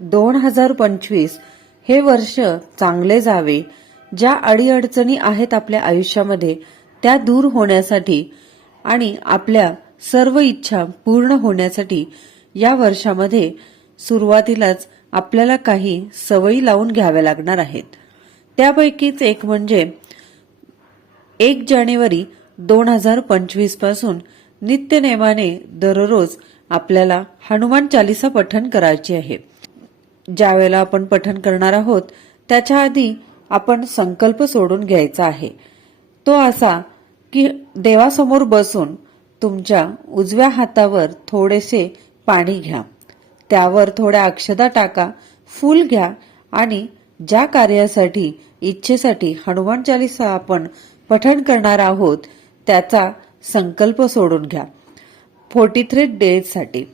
दोन हजार पंचवीस हे वर्ष चांगले जावे. ज्या अडीअडचणी आहेत आपल्या आयुष्यामध्ये त्या दूर होण्यासाठी आणि आपल्या सर्व इच्छा पूर्ण होण्यासाठी या वर्षामध्ये सुरुवातीलाच आपल्याला काही सवयी लावून घ्याव्या लागणार आहेत. त्यापैकीच एक म्हणजे एक जानेवारी दोन हजार पंचवीसपासून नित्यनेमाने दररोज आपल्याला हनुमान चालिसा पठण करायची आहे. ज्यावेळेला आपण पठण करणार आहोत त्याच्या आधी आपण संकल्प सोडून घ्यायचा आहे. तो असा की देवासमोर बसून तुमच्या उजव्या हातावर थोडेसे पाणी घ्या. त्यावर थोड्या अक्षदा टाका फूल घ्या आणि ज्या कार्यासाठी इच्छेसाठी हनुमान चालिसा आपण पठण करणार आहोत त्याचा संकल्प सोडून घ्या. फोर्टी थ्री डेजसाठी.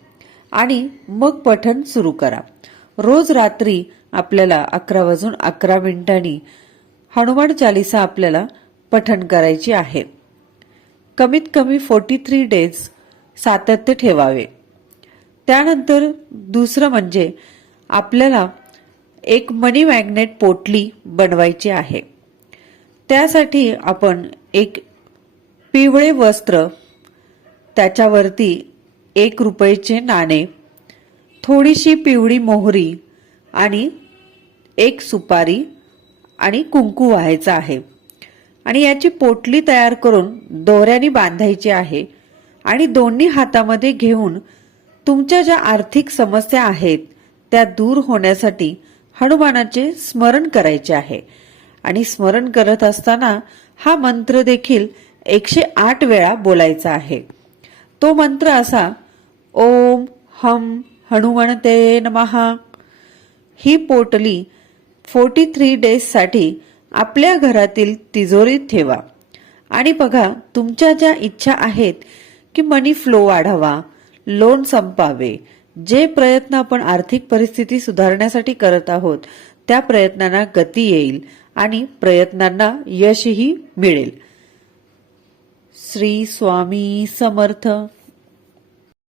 आणि मग पठण सुरू करा. रोज रात्री आपल्याला अकरा वाजून अकरा मिनिटांनी हनुमान चालिसा आपल्याला पठण करायची आहे. कमीत कमी फोर्टी थ्री डेज सातत्य ठेवावे. त्यानंतर दुसरं म्हणजे आपल्याला एक मनी मॅग्नेट पोटली बनवायची आहे. त्यासाठी आपण एक पिवळे वस्त्र त्याच्यावरती एक रुपयाचे नाणे थोडीशी पिवळी मोहरी आणि एक सुपारी आणि कुंकू व्हायचा आहे. आणि याची पोटली तयार करून दोऱ्याने बांधायची आहे आणि दोन्ही हातामध्ये घेऊन तुमच्या ज्या आर्थिक समस्या आहेत त्या दूर होण्यासाठी हनुमानाचे स्मरण करायचे आहे. आणि स्मरण करत असताना हा मंत्र देखील एकशे आठ वेळा बोलायचा आहे. तो मंत्र असा ओम हम हनुमनते नमहा ही पोटली फोर्टी थ्री डेजसाठी आपल्या घरातील तिजोरीत ठेवा. आणि बघा तुमच्या ज्या इच्छा आहेत की मनी फ्लो वाढावा लोन संपावे जे प्रयत्न आपण आर्थिक परिस्थिती सुधारण्यासाठी करत आहोत त्या प्रयत्नांना गती येईल आणि प्रयत्नांना यशही मिळेल. श्री स्वामी समर्थ.